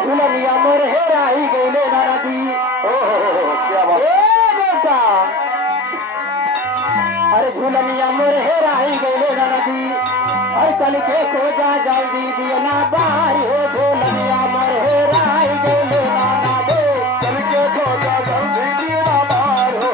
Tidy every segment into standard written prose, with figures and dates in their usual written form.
झुलनिया मोर हेराई गईले नानाजी। क्या बात? बेटा अरे झुलनिया मोर हेराई गईले नानाजी। अरे चल के खोजा जल्दी दियो ना बारी हो झुलनिया मोर हेराई गईले नाना दे। चल के खोजा जल्दी दियो ना बार हो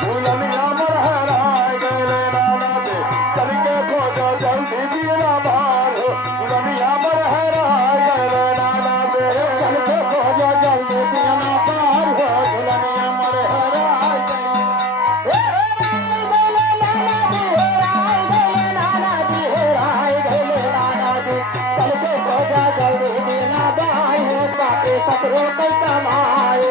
झुलनिया मोर हेराई गईले नाना दे। चल के खोजा जल्दी दियो ना बार हो झुलनिया मोर हेराई गईले नाना दे। चल के खोजा जल्दी दियो ना बार हो झुलनिया मोर हेराई चल के खोजा जल्दी दियो ना बार हो बापे सतरो कई कमाए।